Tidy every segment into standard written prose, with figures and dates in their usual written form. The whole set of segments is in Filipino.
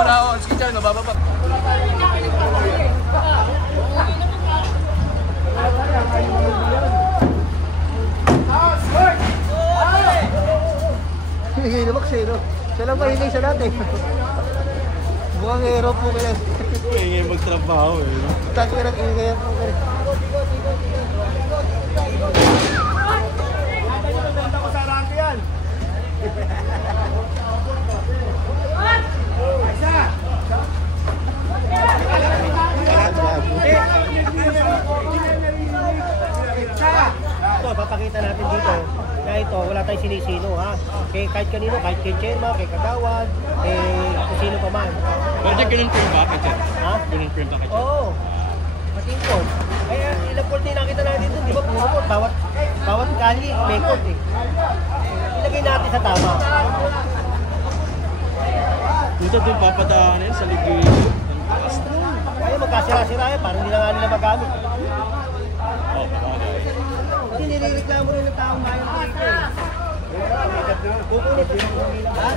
muna ako. Sige dyan, bababa. Hingay na Max eh, no? Siya lang mahingay sa lahat eh. Mukhang hero po kaya. Hingay magtrabaho eh. Taki ka ng hingay po kaya. Benta ko sa rank yan. Ito, papakita natin dito na ito, wala tayong sinisino ha. Kahit kanino, kahit kay Chenma, kay Kagawad, kung sino pa man. Pwede ganun film ba, Kachet? Ha? Ganun film ba, Kachet? Oo. Matingkod. Kaya ilang court na nakita natin dun, di ba? Puro court. Bawat kali, may court eh. Ilagay natin sa tama. Dito doon papadaan yan sa ligid. Kaya magkasira-sira yan, parang hindi na nga nila magamit. Hindi nilireklamo rin ng taong bayan dito eh. Kukunit din ang pamilya. Ha?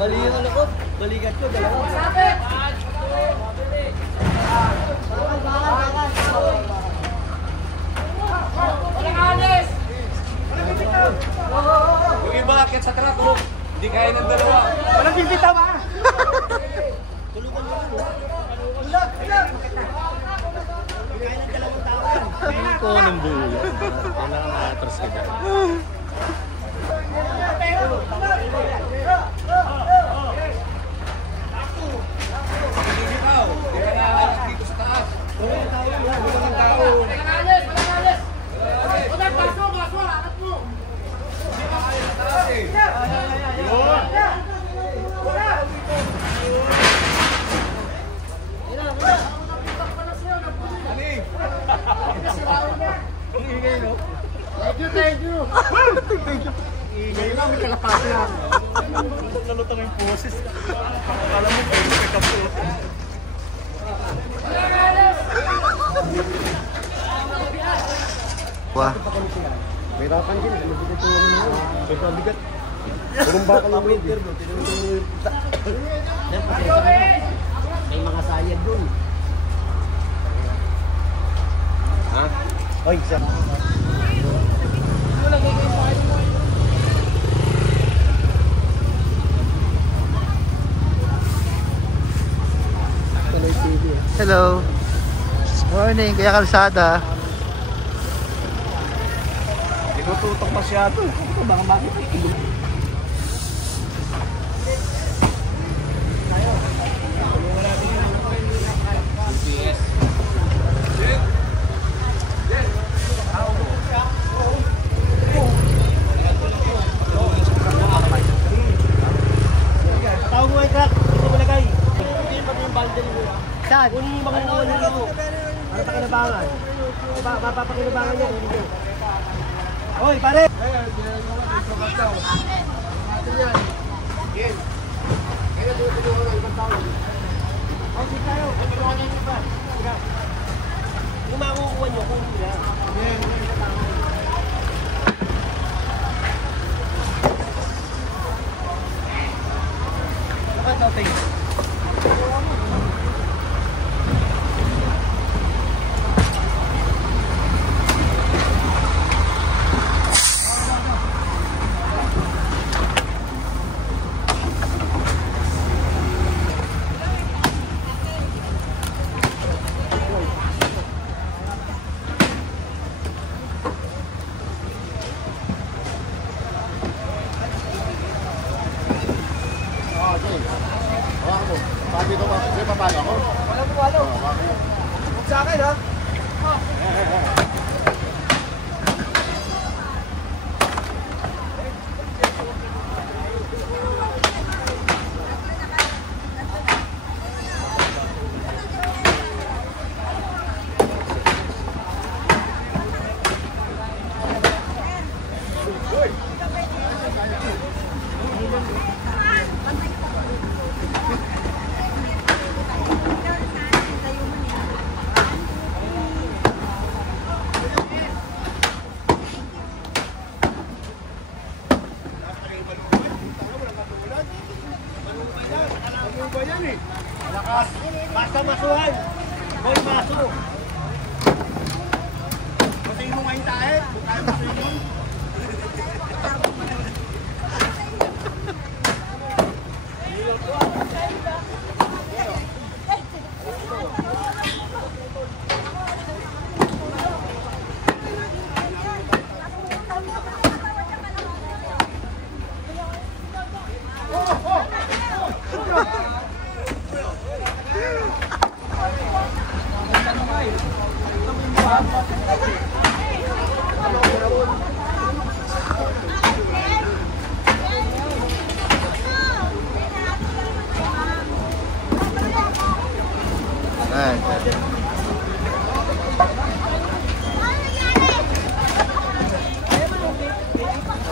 Bali yung ano ko, balikat ko, dalawa. Yung iba akit sa truck, hindi kaya ng dalawa. Walang bibita ba? Tulugan mo lang. Ulag! Kaya ng dalawang tao yan. Hindi ko ng bulo. Kailangan matras ka dyan. Dito sa taas. Walang tao. Thank you. Ngayon lang, may kalapati na. Nalutang yung poses. Akala mo, pick up ko. Wah. Mahirapan din. Mabigat yung ano. Mabigat. Purong baka lang rin. May mga sayad dun. Ha? Oy, isa. Hello. Morning, Kuya Kalsada. Itututok masyado. Ito, baka makita. Tawag mo yung truck. Ito mo lagay. Kunin mo yung bundle mo. Saan? Kunin yung mga uwan mo. Para pakinabangan. Mapapakinabangan niya. Hoy, pare! Kung makukuha nyo, kunin nyo. Bakit natin?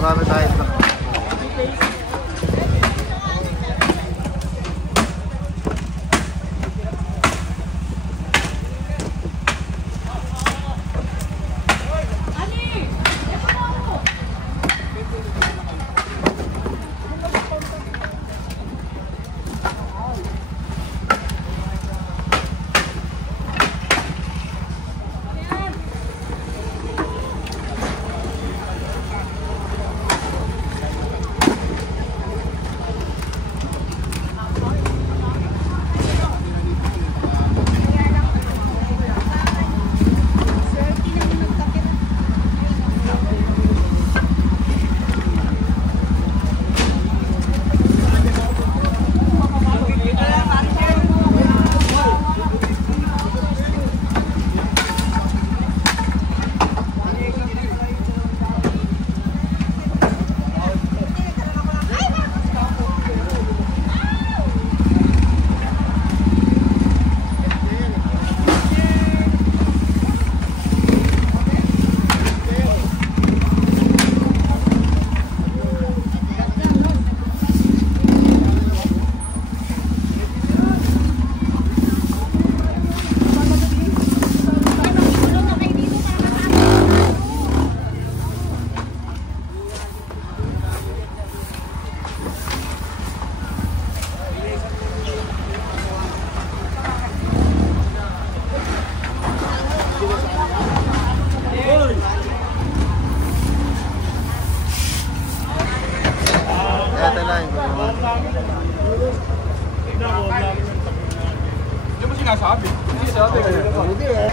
marami tayo ito. Hindi mo sinasabi. Hindi sabi. Hindi eh.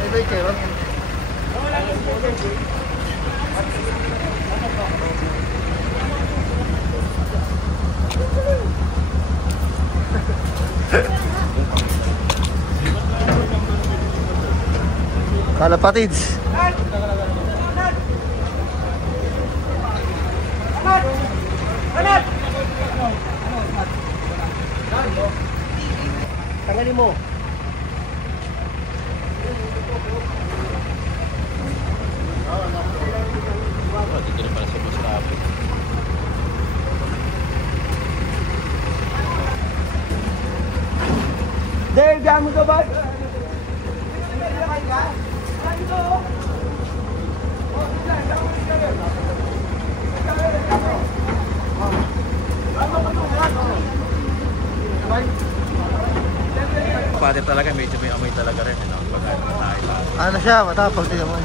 Ito yung kero. Kalapatids. Tanggalin mo. Dito na pala sa bus rapid. Dave, gamit ka ba? Pati talaga, medyo may amoy talaga rin. Ano siya, matapos din naman.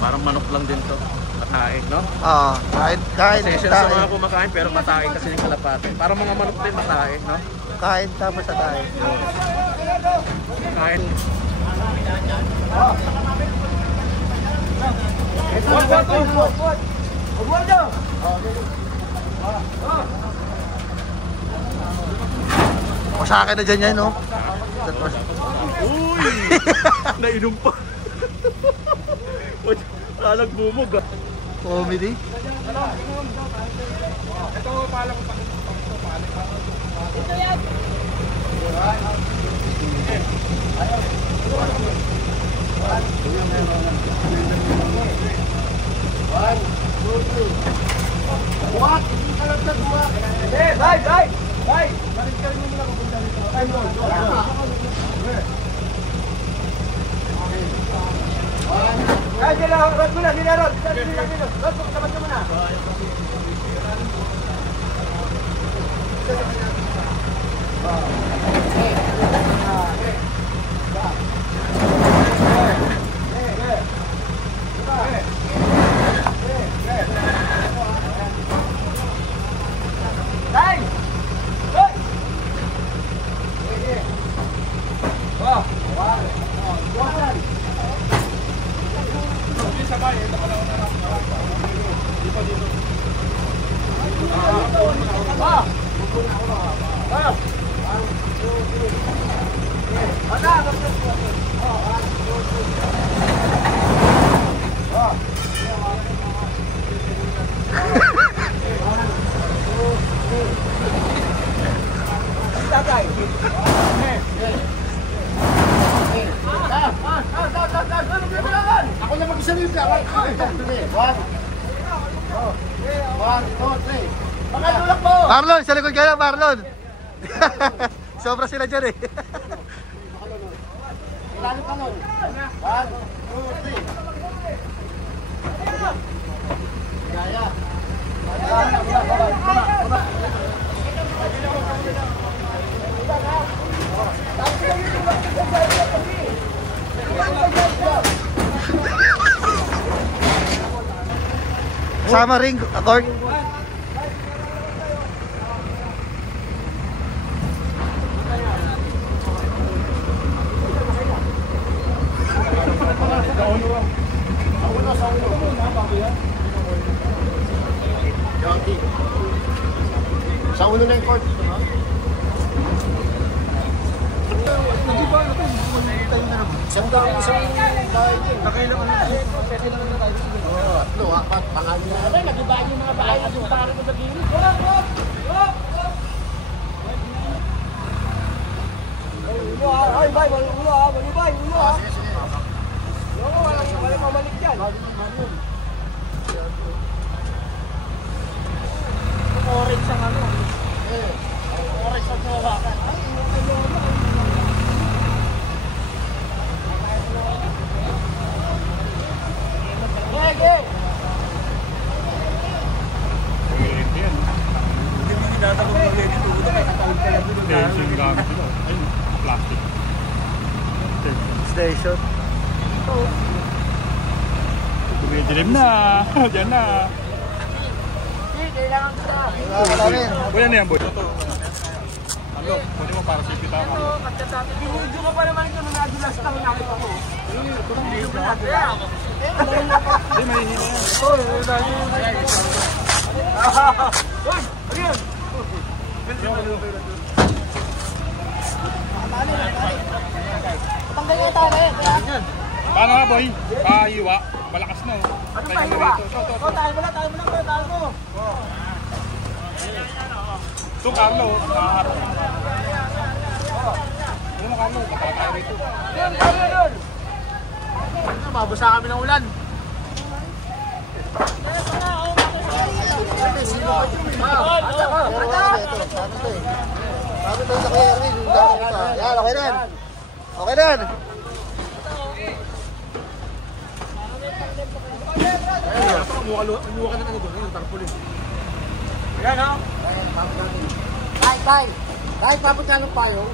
Parang manok lang din to. Matae, no? Oo, kain Kasi sa mga kumakain pero matae kasi yung kalapate. Parang mga manok din matae, no? Kain tapos sa tayo. Kain. O sa akin na dyan yan, no? Uy! Nainom pa. Nagbumog ah. Comedy. Ito pala ko pa. Makatulak po! Marlon, sa likod ka lang, Marlon. Sobra sila dyan eh. Ilalim ka nun. 1, 2, 3. Gaya. Sama ring, accord. Sa ulo na yung court. Hindi ba ako tayo na naman? Isang bahay din. Nakailangan na tayo. Tatlo, apat, pangalan na. Ay, nag-ibahan yung mga bahay. Yung parang ko sa gilid. Ay, bay, ulo ha. Bay, ulo ha. Walang mamalik dyan. Orange ang ano. Orange ang hawakan. Hindi mo tinatanong ng ready to go. Nakakataon ka lang doon. Tension gamit sila. Ay, plastic. Station. Dumidilim na. Diyan na. Kailangan kita. Wala na yan, boy. Ano? Pwede mo para sa kita. Binidyo ka pa naman ito nung nadulas lang nakita ko. Hindi, mahihina yan. Tanggal yung tala yan. Paano nga, boy? Pahiwa. Malakas na, oh. Ano pa hiwa? Tayo mo lang, tayo mo. Ito, Carlo. Nakaharap. Ano mo, Carlo? Nakakaya rito. Yun. Mabasa kami ng ulan. Yan, okay na. Okay na. Kumuha ka na doon. Yung tarpaulin. Kahit papunta ng payo,